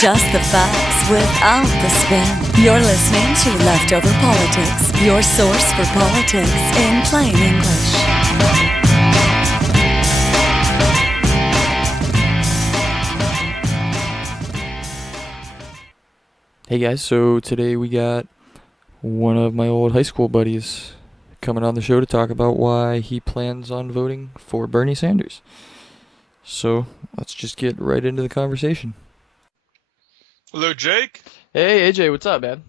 Just the facts without the spin. You're listening to Leftover Politics, your source for politics in plain English. Hey guys, so today we got one of my old high school buddies coming on the show to talk about why he plans on voting for Bernie Sanders. So let's just get right into the conversation. Hello, Jake. Hey AJ, what's up, man?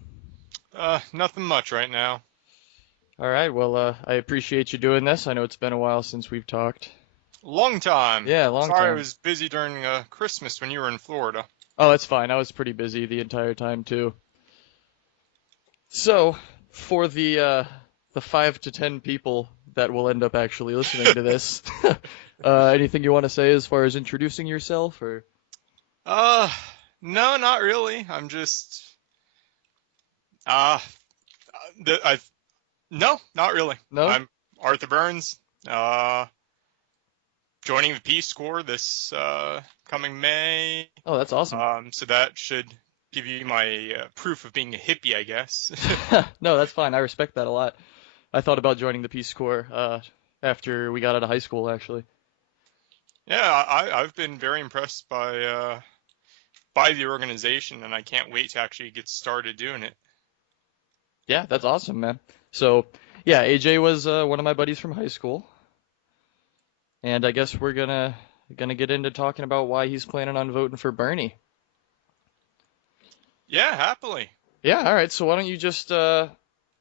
Nothing much right now. All right, well, I appreciate you doing this. I know it's been a while since we've talked. Long time. Yeah, long Sorry, I time. was busy during Christmas when you were in Florida. Oh, that's fine. I was pretty busy the entire time too. So, for the 5 to 10 people that will end up actually listening to this, anything you want to say as far as introducing yourself, or? Uh, no, not really. I'm just uh, I no, not really. No? I'm Arthur Burns. Joining the Peace Corps this coming May. Oh, that's awesome. So that should give you my proof of being a hippie, I guess. No, that's fine. I respect that a lot. I thought about joining the Peace Corps after we got out of high school, actually. Yeah, I've been very impressed by the organization, and I can't wait to actually get started doing it. Yeah, that's awesome, man. So, yeah, AJ was one of my buddies from high school, and I guess we're gonna get into talking about why he's planning on voting for Bernie. Yeah, happily. Yeah, all right. So why don't you just I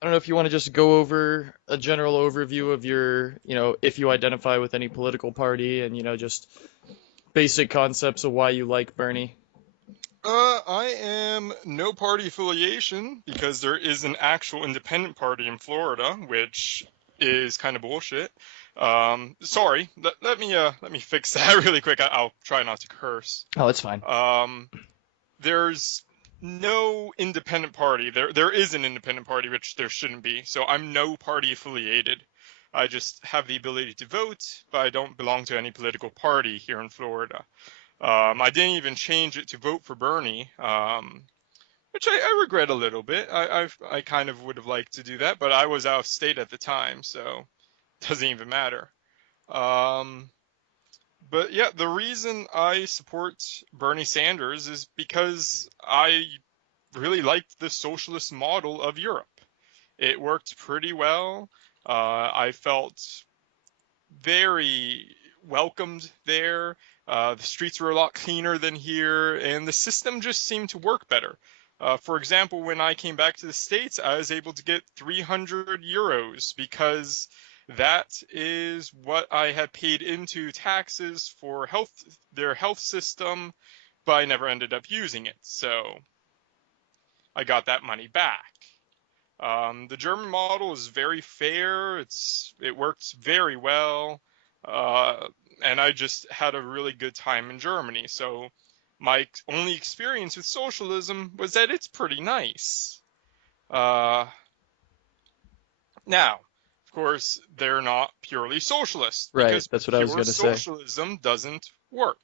don't know if you want to just go over a general overview of your, if you identify with any political party and, just basic concepts of why you like Bernie. I am no party affiliation because there is an actual independent party in Florida, which is kind of bullshit. Sorry, let me fix that really quick. I'll try not to curse. Oh, that's fine. There's no independent party. There is an independent party, which there shouldn't be. So I'm no party affiliated. I just have the ability to vote, but I don't belong to any political party here in Florida. I didn't even change it to vote for Bernie, which I regret a little bit. I kind of would have liked to do that, but I was out of state at the time, so it doesn't even matter. But yeah, the reason I support Bernie Sanders is because I really liked the socialist model of Europe. It worked pretty well. I felt very welcomed there. The streets were a lot cleaner than here, and the system just seemed to work better. For example, when I came back to the States, I was able to get 300 euros because that is what I had paid into taxes for their health system, but I never ended up using it. So I got that money back. The German model is very fair. It works very well. And I just had a really good time in Germany. So my only experience with socialism was that it's pretty nice. Now, of course, they're not purely socialist Right, because that's what I was pure gonna say. socialism doesn't work.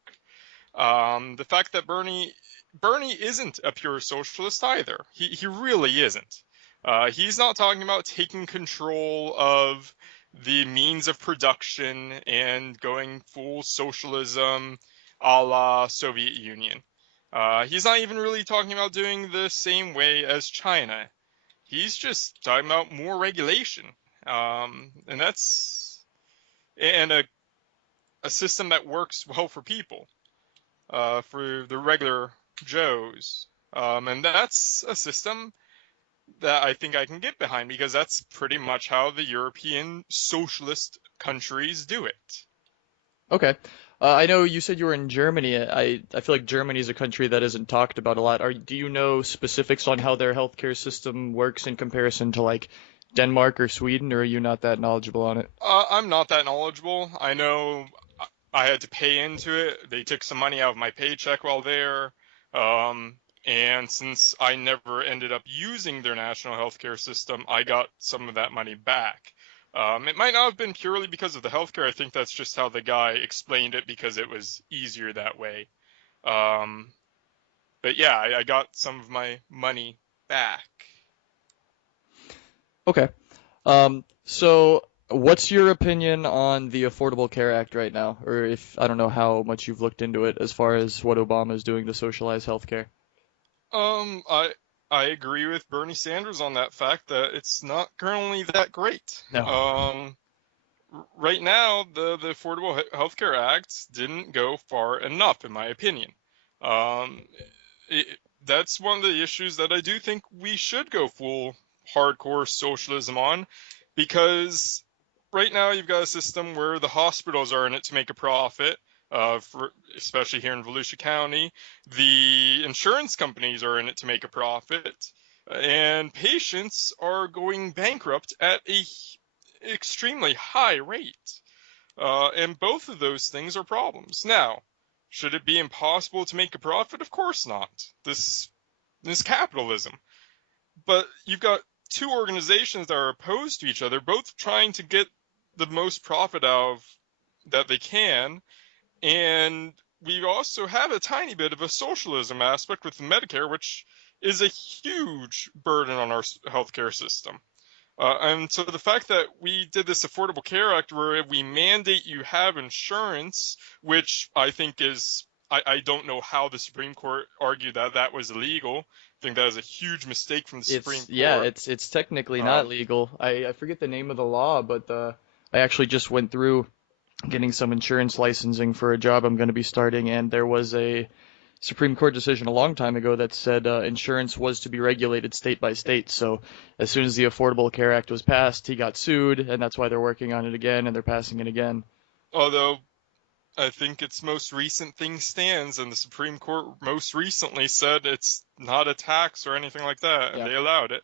The fact that Bernie isn't a pure socialist either. He really isn't. He's not talking about taking control of the means of production and going full socialism a la Soviet Union. He's not even really talking about doing the same way as China. He's just talking about more regulation. And that's and a system that works well for people, for the regular Joes. And that's a system that I think I can get behind because that's pretty much how the European socialist countries do it. Okay. I know you said you were in Germany. I feel like Germany is a country that isn't talked about a lot. Do you know specifics on how their healthcare system works in comparison to like Denmark or Sweden, or are you not that knowledgeable on it? I'm not that knowledgeable. I know I had to pay into it. They took some money out of my paycheck while there. And since I never ended up using their national healthcare system, I got some of that money back. It might not have been purely because of the healthcare. I think that's just how the guy explained it because it was easier that way. Um, But yeah, I got some of my money back. Okay. So what's your opinion on the Affordable Care Act right now? Or if, I don't know how much you've looked into it as far as what Obama is doing to socialize healthcare. Um, I I agree with Bernie Sanders on that fact that it's not currently that great. No. Right now, the Affordable Healthcare Act didn't go far enough, in my opinion. Um, that's one of the issues that I do think we should go full hardcore socialism on, because right now you've got a system where the hospitals are in it to make a profit. Especially here in Volusia County, the insurance companies are in it to make a profit, and patients are going bankrupt at a extremely high rate. And both of those things are problems. Now, should it be impossible to make a profit? Of course not. This capitalism. But you've got two organizations that are opposed to each other, both trying to get the most profit out of that they can. And we also have a tiny bit of a socialism aspect with Medicare, which is a huge burden on our healthcare system. And so the fact that we did this Affordable Care Act where we mandate you have insurance, which I think is, I don't know how the Supreme Court argued that that was illegal. I think that is a huge mistake from the Supreme Yeah, Court. it's technically not Um, legal. I forget the name of the law, but I actually just went through getting some insurance licensing for a job I'm going to be starting, and there was a Supreme Court decision a long time ago that said insurance was to be regulated state by state. So as soon as the Affordable Care Act was passed, he got sued, and that's why they're working on it again and they're passing it again. Although I think its most recent thing stands, and the Supreme Court most recently said it's not a tax or anything like that, and Yeah. they allowed it.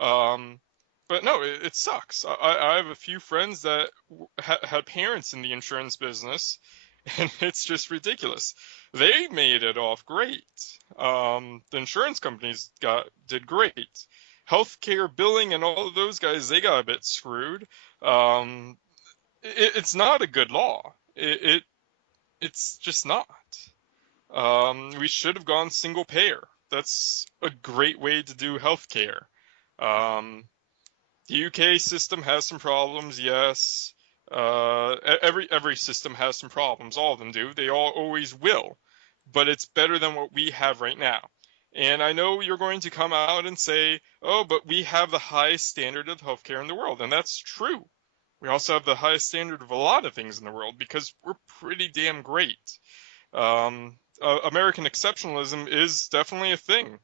Um, but no, it sucks. I have a few friends that had parents in the insurance business, and it's just ridiculous. They made it off great. The insurance companies did great. Healthcare billing and all of those guys, they got a bit screwed. Um, it's not a good law. It's just not. We should have gone single payer. That's a great way to do healthcare. Um, the UK system has some problems, yes. Every system has some problems. All of them do. They all always will. But it's better than what we have right now. And I know you're going to come out and say, oh, but we have the highest standard of healthcare in the world. And that's true. We also have the highest standard of a lot of things in the world because we're pretty damn great. American exceptionalism is definitely a thing.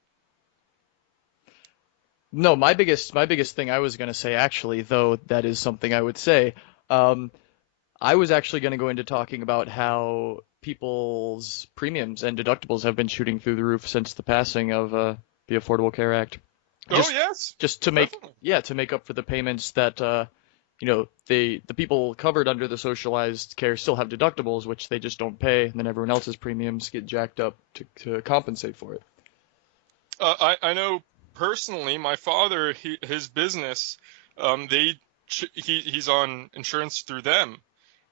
No, my biggest thing I was going to say actually, though that is something I would say. Um, I was actually going to go into talking about how people's premiums and deductibles have been shooting through the roof since the passing of the Affordable Care Act. Oh Just yes, just to make definitely. yeah, to make up for the payments that the people covered under the socialized care still have deductibles, which they just don't pay, and then everyone else's premiums get jacked up to compensate for it. I know personally, my father, his business, he's on insurance through them,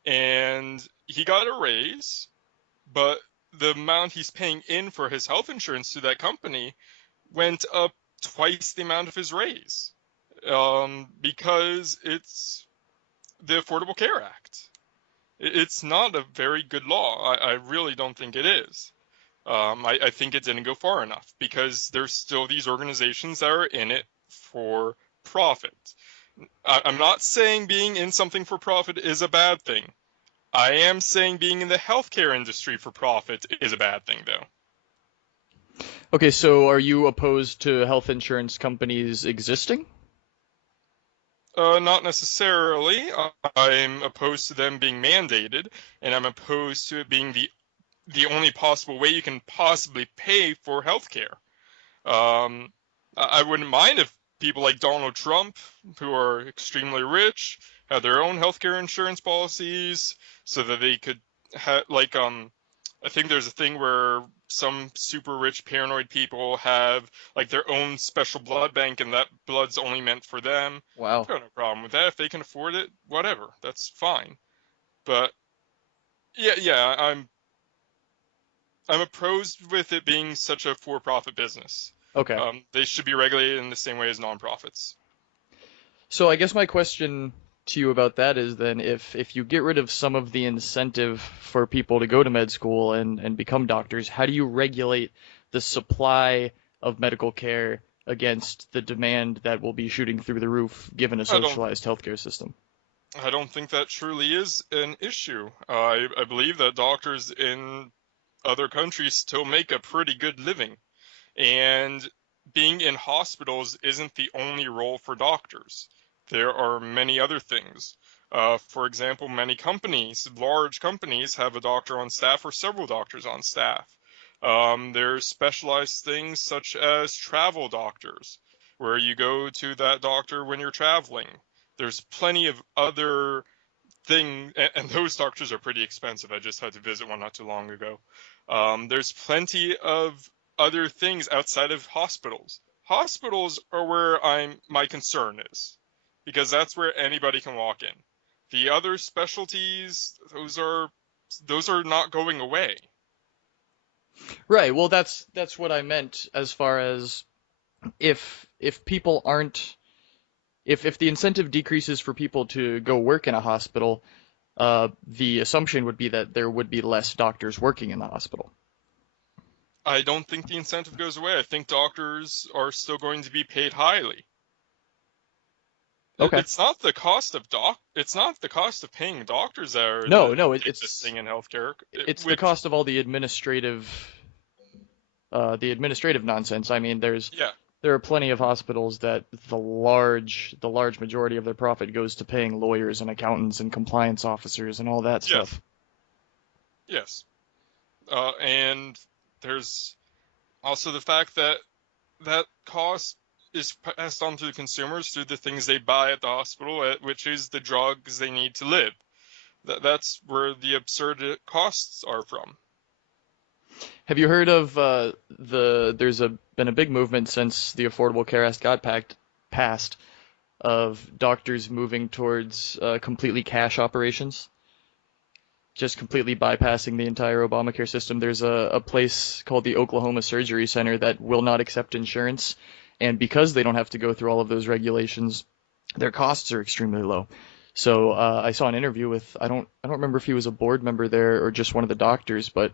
and he got a raise, but the amount he's paying in for his health insurance to that company went up twice the amount of his raise, because it's the Affordable Care Act. It's not a very good law. I really don't think it is. I think it didn't go far enough because there's still these organizations that are in it for profit. I'm not saying being in something for profit is a bad thing. I am saying being in the healthcare industry for profit is a bad thing, though. Okay, so are you opposed to health insurance companies existing? Not necessarily. I'm opposed to them being mandated, and I'm opposed to it being the only possible way you can possibly pay for healthcare. I wouldn't mind if people like Donald Trump, who are extremely rich, had their own healthcare insurance policies so that they could have, like, I think there's a thing where some super rich paranoid people have like their own special blood bank and that blood's only meant for them. I've Wow. got no problem with that. If they can afford it, whatever, that's fine. But yeah, I'm opposed with it being such a for-profit business. Okay. They should be regulated in the same way as nonprofits. So I guess my question to you about that is then if you get rid of some of the incentive for people to go to med school and become doctors, how do you regulate the supply of medical care against the demand that will be shooting through the roof given a I don't socialized healthcare system? I don't think that truly is an issue. I believe that doctors in other countries still make a pretty good living. And being in hospitals isn't the only role for doctors. There are many other things. For example, many companies, large companies, have a doctor on staff or several doctors on staff. There's specialized things such as travel doctors, where you go to that doctor when you're traveling. There's plenty of other things, and those doctors are pretty expensive. I just had to visit one not too long ago. There's plenty of other things outside of hospitals. Hospitals are where my concern is, because that's where anybody can walk in. The other specialties, those are not going away. Right. Well, that's what I meant as far as if people aren't if the incentive decreases for people to go work in a hospital, the assumption would be that there would be less doctors working in the hospital. I don't think the incentive goes away. I think doctors are still going to be paid highly. Okay. It's not the cost of it's not the cost of paying doctors that are No, the no, biggest thing in healthcare. it's the cost of all the administrative nonsense. I mean, Yeah, there are plenty of hospitals that the large majority of their profit goes to paying lawyers and accountants and compliance officers and all that yes, stuff. yes. And there's also the fact that that cost is passed on to the consumers through the things they buy at the hospital, which is the drugs they need to live. That's where the absurd costs are from. Have you heard of been a big movement since the Affordable Care Act got passed of doctors moving towards completely cash operations, just completely bypassing the entire Obamacare system. There's a place called the Oklahoma Surgery Center that will not accept insurance, and because they don't have to go through all of those regulations, their costs are extremely low. So I saw an interview with I don't remember if he was a board member there or just one of the doctors, but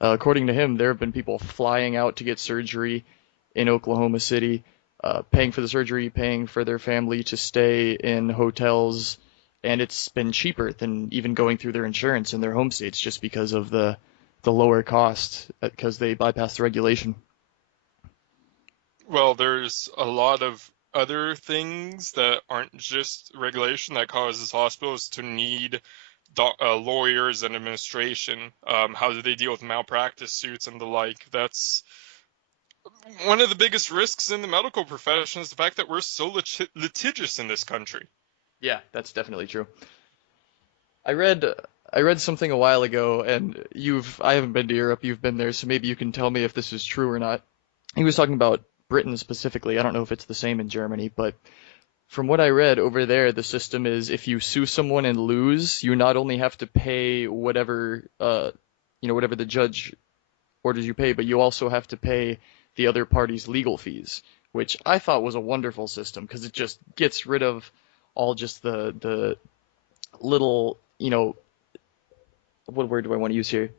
according to him, there have been people flying out to get surgery in Oklahoma City, paying for the surgery, paying for their family to stay in hotels, and it's been cheaper than even going through their insurance in their home states just because of the lower cost because they bypass the regulation. Well, there's a lot of other things that aren't just regulation that causes hospitals to need lawyers and administration. How do they deal with malpractice suits and the like? That's one of the biggest risks in the medical profession, is the fact that we're so litigious in this country. Yeah, that's definitely true. I read I read something a while ago, and I haven't been to Europe, you've been there, so maybe you can tell me if this is true or not. He was talking about Britain specifically. I don't know if it's the same in Germany, but from what I read over there, the system is if you sue someone and lose, you not only have to pay whatever the judge orders you pay, but you also have to pay the other party's legal fees, which I thought was a wonderful system because it just gets rid of all just the little, what word do I want to use here?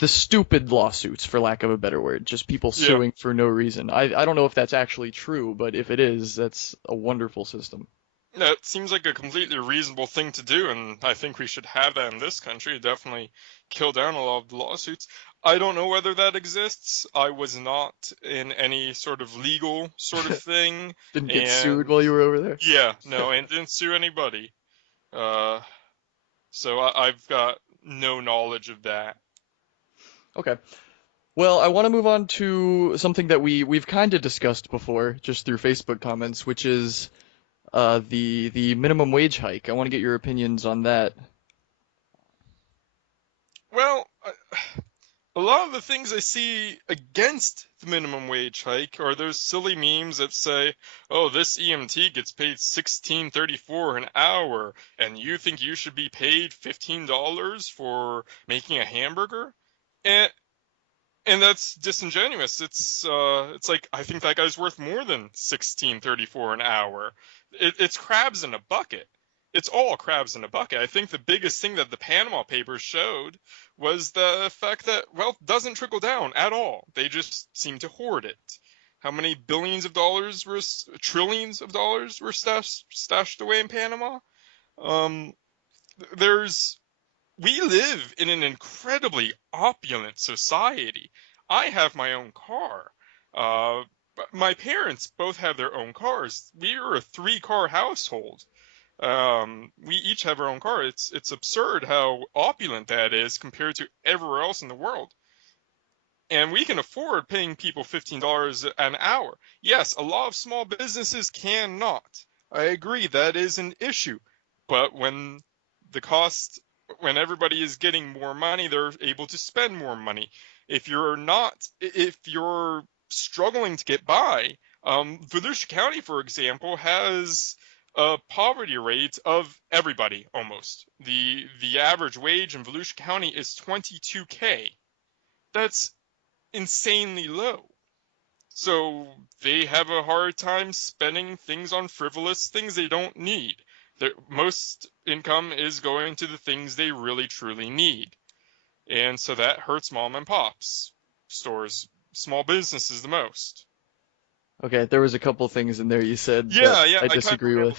The stupid lawsuits, for lack of a better word, just people Yeah. suing for no reason. I don't know if that's actually true, but if it is, that's a wonderful system. That seems like a completely reasonable thing to do, and I think we should have that in this country. Definitely kill down a lot of the lawsuits. I don't know whether that exists. I was not in any sort of legal sort of thing. Didn't get And sued while you were over there? yeah, no, and didn't sue anybody. Uh, so I've got no knowledge of that. Okay. Well, I want to move on to something that we've kind of discussed before, just through Facebook comments, which is the minimum wage hike. I want to get your opinions on that. Well, a lot of the things I see against the minimum wage hike are those silly memes that say, "Oh, this EMT gets paid $16.34 an hour, and you think you should be paid $15 for making a hamburger?" And And that's disingenuous. It's like, I think that guy's worth more than $16.34 an hour. It's crabs in a bucket. It's all crabs in a bucket. I think the biggest thing that the Panama Papers showed was the fact that wealth doesn't trickle down at all. They just seem to hoard it. How many trillions of dollars were stashed away in Panama? Um, we live in an incredibly opulent society. I have my own car. My parents both have their own cars. We are a 3-car household. We each have our own car. It's absurd how opulent that is compared to everywhere else in the world. And we can afford paying people $15 an hour. Yes, a lot of small businesses cannot. I agree, that is an issue. But when everybody is getting more money, they're able to spend more money. If you're struggling to get by, Volusia County, for example, has a poverty rate of everybody almost. The average wage in Volusia County is $22K. That's insanely low. So they have a hard time spending things on frivolous things they don't need. Most income is going to the things they really truly need. And so that hurts mom and pops stores, small businesses the most. Okay, there was a couple things in there you said Yeah, that yeah, I I kind of disagree remember.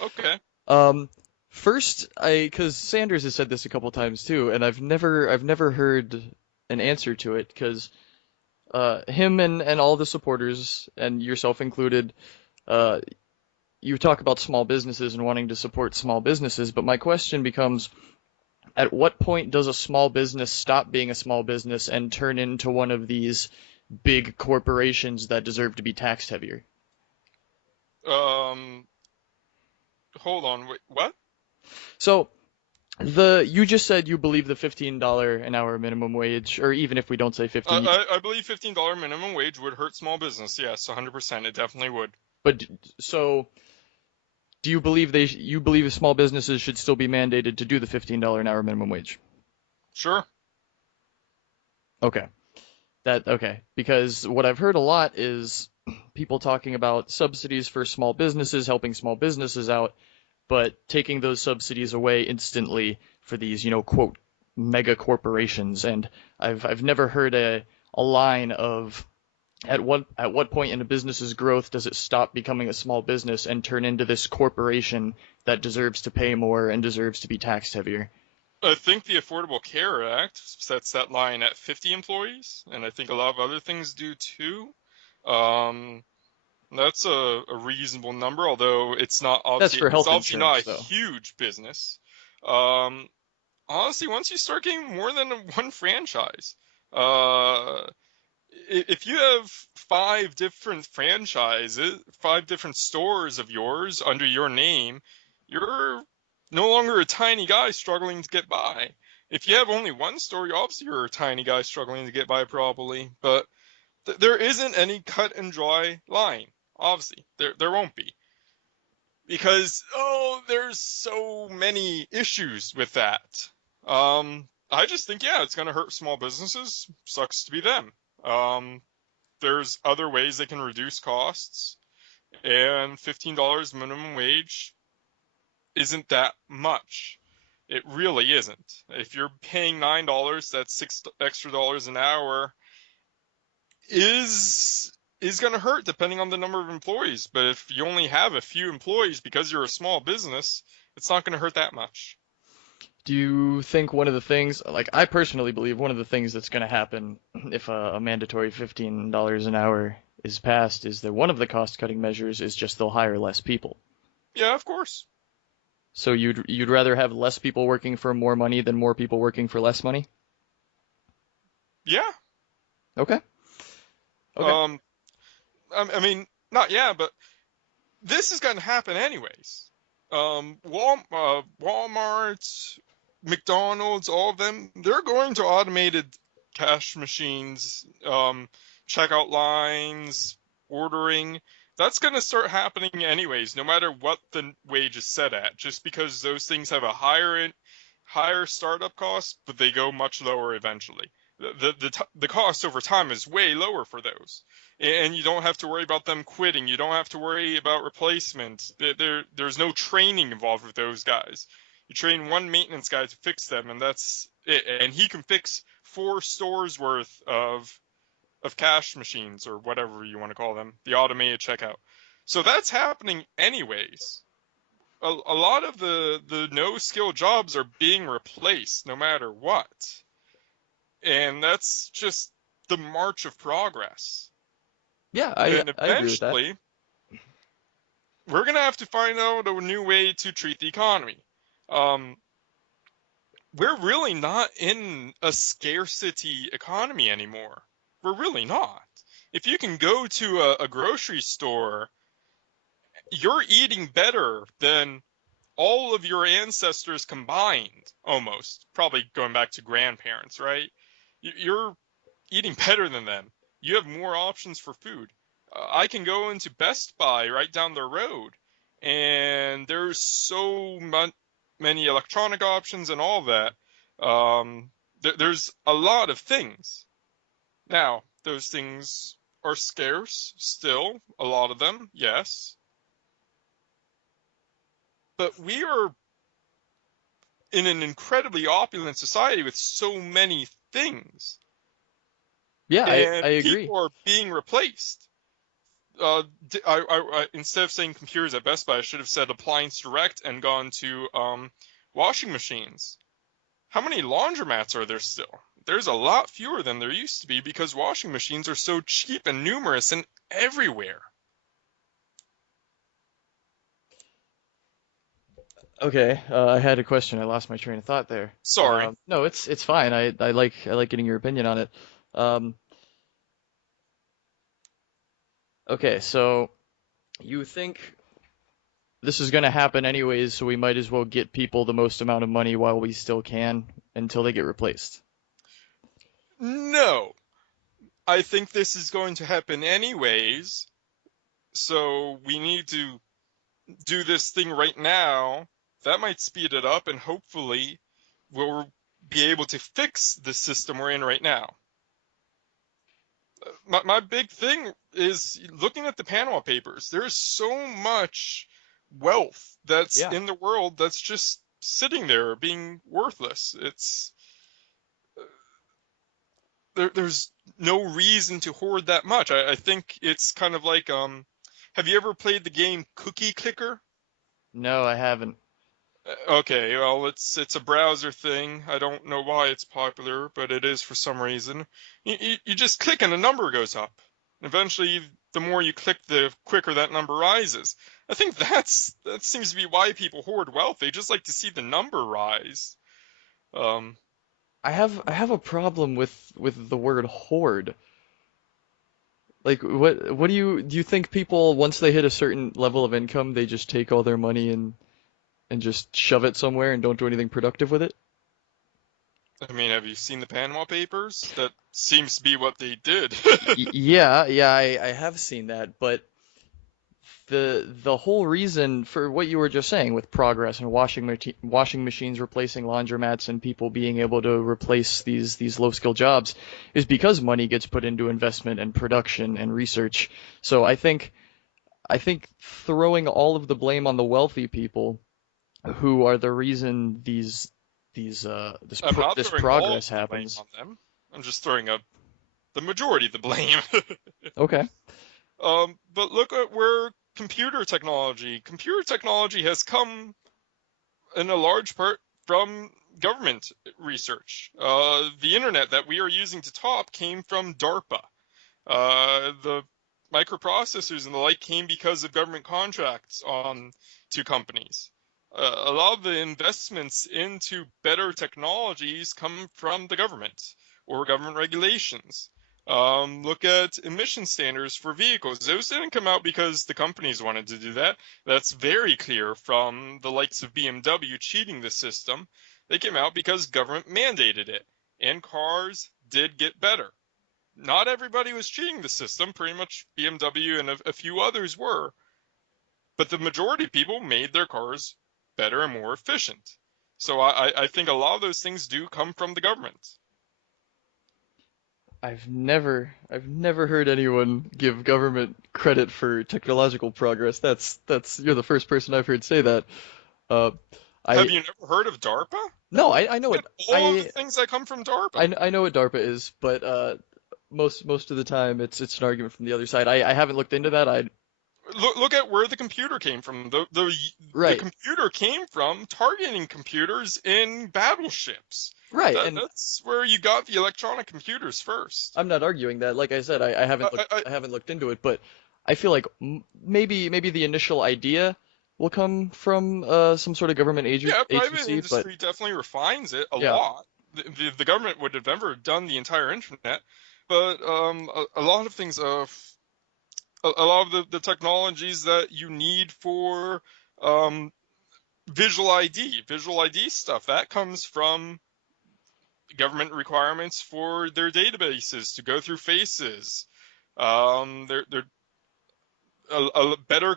with. Okay. First, because Sanders has said this a couple times too, and I've never heard an answer to it, because him and all the supporters, and yourself included, you talk about small businesses and wanting to support small businesses, but my question becomes, at what point does a small business stop being a small business and turn into one of these big corporations that deserve to be taxed heavier? Hold on, wait, what? So, you just said you believe the $15 an hour minimum wage, or even if we don't say 15, I believe $15 minimum wage would hurt small business. Yes, 100%. It definitely would. but so do you believe small businesses should still be mandated to do the $15 an hour minimum wage? Sure. Okay. Okay. Because what I've heard a lot is people talking about subsidies for small businesses, helping small businesses out, but taking those subsidies away instantly for these, quote, mega corporations. And I've never heard a line of at what point in a business's growth does it stop becoming a small business and turn into this corporation that deserves to pay more and deserves to be taxed heavier? I think the Affordable Care Act sets that line at 50 employees, and I think a lot of other things do too. That's a reasonable number, although it's not That's for health obviously not insurance, a though. huge business. Honestly, once you start getting more than one franchise, if you have 5 different franchises, 5 different stores of yours under your name, you're no longer a tiny guy struggling to get by. If you have only one store, obviously you're a tiny guy struggling to get by probably, but there isn't any cut and dry line. Obviously, there won't be. Because, there's so many issues with that. I just think, yeah, it's going to hurt small businesses. Sucks to be them. There's other ways they can reduce costs, and $15 minimum wage isn't that much. It really isn't. If you're paying $9, that's $6 extra an hour, is going to hurt depending on the number of employees. But if you only have a few employees because you're a small business, it's not going to hurt that much. Do you think one of the things, like I personally believe one of the things that's going to happen if a mandatory $15 an hour is passed is that one of the cost-cutting measures is just they'll hire less people. Yeah, of course. So you'd rather have less people working for more money than more people working for less money? Yeah. Okay. I mean, not yeah, but this is going to happen anyways. Walmart, McDonald's, all of them, they're going to automated cash machines, checkout lines, ordering. That's going to start happening anyways, no matter what the wage is set at, just because those things have a higher startup cost, but they go much lower eventually. The cost over time is way lower for those, and you don't have to worry about them quitting. You don't have to worry about replacement. There's no training involved with those guys. You train one maintenance guy to fix them, and that's it. And he can fix 4 stores worth of cash machines, or whatever you want to call them, the automated checkout. So that's happening anyways. A lot of the no skill jobs are being replaced no matter what. And that's just the march of progress. Yeah, And I agree with that. eventually, we're going to have to find out a new way to treat the economy. We're really not in a scarcity economy anymore. We're really not. If you can go to a grocery store, you're eating better than all of your ancestors combined, almost. Probably going back to grandparents, right? You're eating better than them. You have more options for food. I can go into Best Buy right down the road, and there's so many electronic options and all that. There's a lot of things. Now, those things are scarce still, a lot of them, yes. But we are in an incredibly opulent society with so many things. Yeah, And I agree. people are being replaced. Instead of saying computers at Best Buy, I should have said Appliance Direct and gone to washing machines. How many laundromats are there still? There's a lot fewer than there used to be because washing machines are so cheap and numerous and everywhere. Okay, I had a question. I lost my train of thought there. Sorry. No, it's fine. I like getting your opinion on it. Um, okay, so you think this is going to happen anyways, so we might as well get people the most amount of money while we still can until they get replaced. No. I think this is going to happen anyways. So we need to do this thing right now. That might speed it up, and hopefully we'll be able to fix the system we're in right now. My big thing is looking at the Panama Papers. There's so much wealth that's Yeah. in the world that's just sitting there being worthless. There's no reason to hoard that much. I think it's kind of like have you ever played the game Cookie Clicker? No, I haven't. Okay, well, it's a browser thing. I don't know why it's popular, but it is for some reason. You just click and a number goes up. Eventually, the more you click, the quicker that number rises. I think that seems to be why people hoard wealth. They just like to see the number rise. I have a problem with the word hoard. Like, what do you think people, once they hit a certain level of income, they just take all their money and just shove it somewhere and don't do anything productive with it? I mean, have you seen the Panama Papers? That seems to be what they did. Yeah, I have seen that, but the whole reason for what you were just saying with progress and washing machines replacing laundromats and people being able to replace these low skill jobs is because money gets put into investment and production and research. So I think throwing all of the blame on the wealthy people who are the reason I'm not this throwing all of progress the blame happens. on them. I'm just throwing the majority of the blame. Okay. But look at where computer technology has come in a large part from government research. The internet that we are using to talk came from DARPA. The microprocessors and the like came because of government contracts to companies. A lot of the investments into better technologies come from the government or government regulations. Look at emission standards for vehicles. Those didn't come out because the companies wanted to do that. That's very clear from the likes of BMW cheating the system. They came out because government mandated it, and cars did get better. Not everybody was cheating the system. Pretty much BMW and a few others were. But the majority of people made their cars better and more efficient. So I think a lot of those things do come from the government. I've never heard anyone give government credit for technological progress. That's you're the first person I've heard say that. Uh, Have I you never heard of DARPA? no, I know Look it. at all of the things that come from DARPA. I know what DARPA is, but most of the time it's an argument from the other side. I haven't looked into that. I Look at where the computer came from. The right, computer came from targeting computers in battleships. right, That and that's where you got the electronic computers first. I'm not arguing that. Like I said, I haven't I I haven't looked into it, but I feel like maybe the initial idea will come from some sort of government Yeah, private agency, but industry definitely refines it a yeah, lot. The government would have never done the entire internet, but a lot of things, a lot of the technologies that you need for um, visual ID stuff, that comes from government requirements for their databases to go through faces. They're a better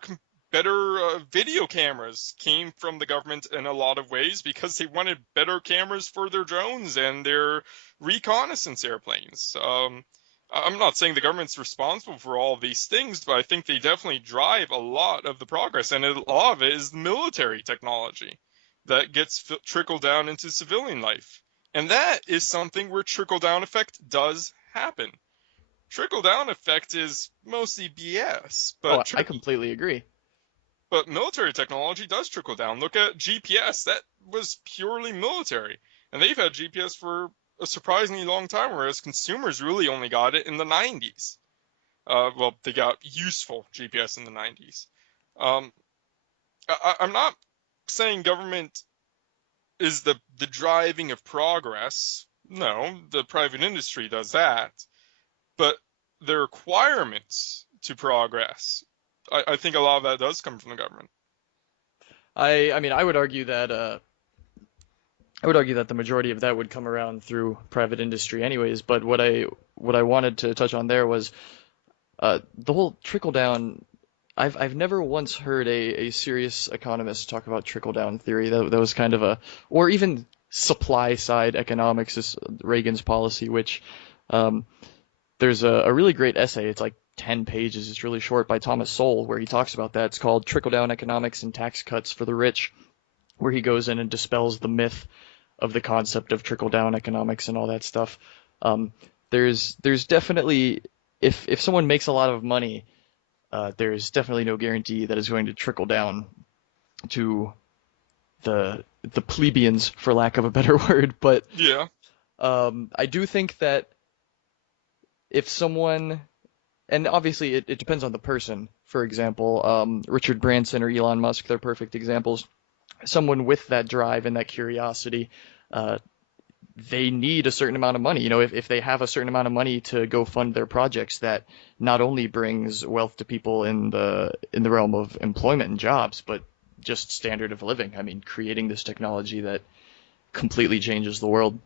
video cameras came from the government in a lot of ways because they wanted better cameras for their drones and their reconnaissance airplanes. I'm not saying the government's responsible for all of these things, but I think they definitely drive a lot of the progress, and a lot of it is military technology that gets trickled down into civilian life. And that is something where trickle down effect does happen. Trickle down effect is mostly BS, oh, I completely agree. but military technology does trickle down. Look at GPS. That was purely military. And they've had GPS for a surprisingly long time, whereas consumers really only got it in the 90s. Well, they got useful GPS in the 90s. Um, I'm not saying government is the driving of progress. No, the private industry does that. But the requirements to progress, I think a lot of that does come from the government. I mean, I would argue that the majority of that would come around through private industry anyways, but what I wanted to touch on there was the whole trickle down. I've never once heard a serious economist talk about trickle down theory. That was kind of a, or even supply side economics is Reagan's policy, which um, there's a really great essay. It's like 10 pages. It's really short by Thomas Sowell where he talks about that. It's called Trickle Down Economics and Tax Cuts for the Rich, where he goes in and dispels the myth of the concept of trickle down economics and all that stuff. Um, there's definitely if someone makes a lot of money, there's definitely no guarantee that it's going to trickle down to the plebeians, for lack of a better word. But Yeah. I do think that if someone, and obviously it depends on the person. For example, Richard Branson or Elon Musk, they're perfect examples. Someone with that drive and that curiosity, uh, they need a certain amount of money. You know, if they have a certain amount of money to go fund their projects, that not only brings wealth to people in the realm of employment and jobs, but just standard of living. I mean, creating this technology that completely changes the world.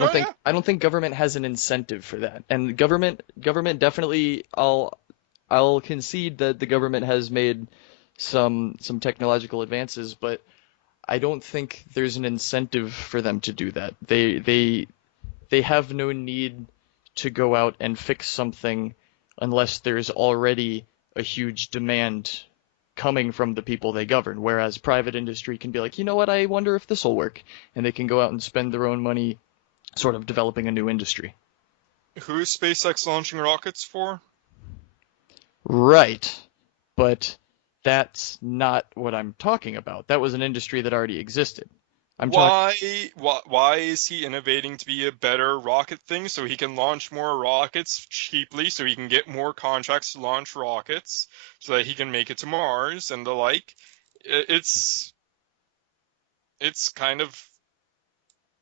Oh yeah. I don't think government has an incentive for that. And government definitely I'll concede that the government has made some technological advances, but I don't think there's an incentive for them to do that. They have no need to go out and fix something unless there's already a huge demand coming from the people they govern. Whereas private industry can be like, you know what, I wonder if this will work, and they can go out and spend their own money sort of developing a new industry. Who is SpaceX launching rockets for? Right. But that's not what I'm talking about. That was an industry that already existed. I'm talking, Why is he innovating to be a better rocket thing so he can launch more rockets cheaply, so he can get more contracts to launch rockets, so that he can make it to Mars and the like? It's kind of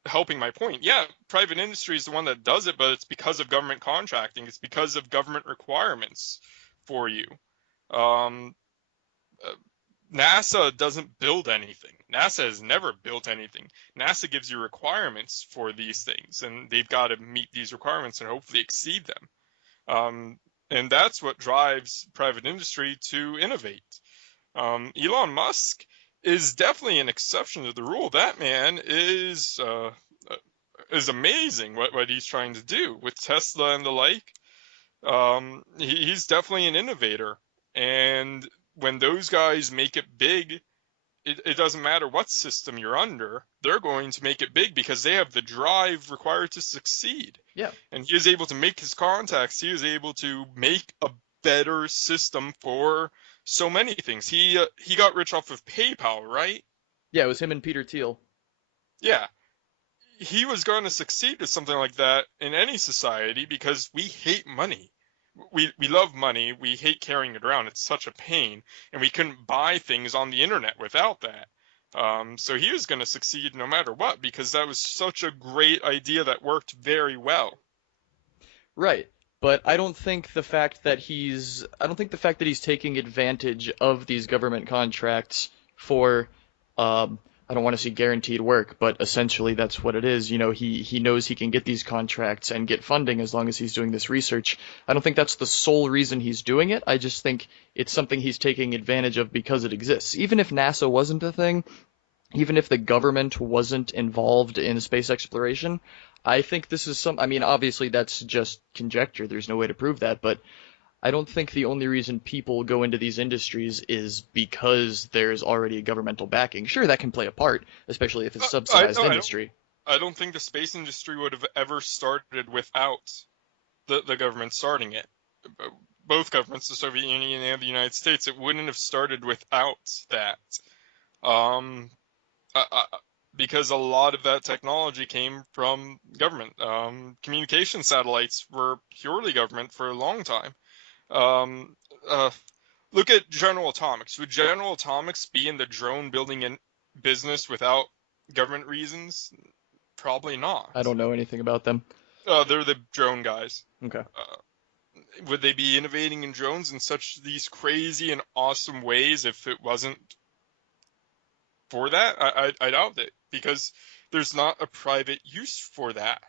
helping my point. Yeah, private industry is the one that does it, but it's because of government contracting. It's because of government requirements for you. Um, uh, NASA doesn't build anything. NASA has never built anything. NASA gives you requirements for these things, and they've got to meet these requirements and hopefully exceed them. And that's what drives private industry to innovate. Elon Musk is definitely an exception to the rule. That man is is amazing. What he's trying to do with Tesla and the like. He's definitely an innovator, and when those guys make it big, it doesn't matter what system you're under, they're going to make it big because they have the drive required to succeed. Yeah. And he is able to make his contacts. He is able to make a better system for so many things. He got rich off of PayPal, right? Yeah, it was him and Peter Thiel. Yeah. He was going to succeed with something like that in any society because we hate money. We love money. We hate carrying it around. It's such a pain, and we couldn't buy things on the internet without that. So he was going to succeed no matter what because that was such a great idea that worked very well. Right. But I don't think the fact that he's taking advantage of these government contracts for I don't want to say guaranteed work, but essentially that's what it is. You know, he knows he can get these contracts and get funding as long as he's doing this research. I don't think that's the sole reason he's doing it. I just think it's something he's taking advantage of because it exists. Even if NASA wasn't a thing, even if the government wasn't involved in space exploration, I think this is I mean, obviously that's just conjecture. There's no way to prove that, but I don't think the only reason people go into these industries is because there's already a governmental backing. Sure, that can play a part, especially if it's subsidized industry. I don't think the space industry would have ever started without the government starting it. Both governments, the Soviet Union and the United States, it wouldn't have started without that. Because a lot of that technology came from government. Communication satellites were purely government for a long time. Look at General Atomics. Would General Atomics be in the drone building business without government reasons? Probably not. I don't know anything about them. They're the drone guys. Okay. Would they be innovating in drones in such these crazy and awesome ways if it wasn't for that? I doubt it, because there's not a private use for that.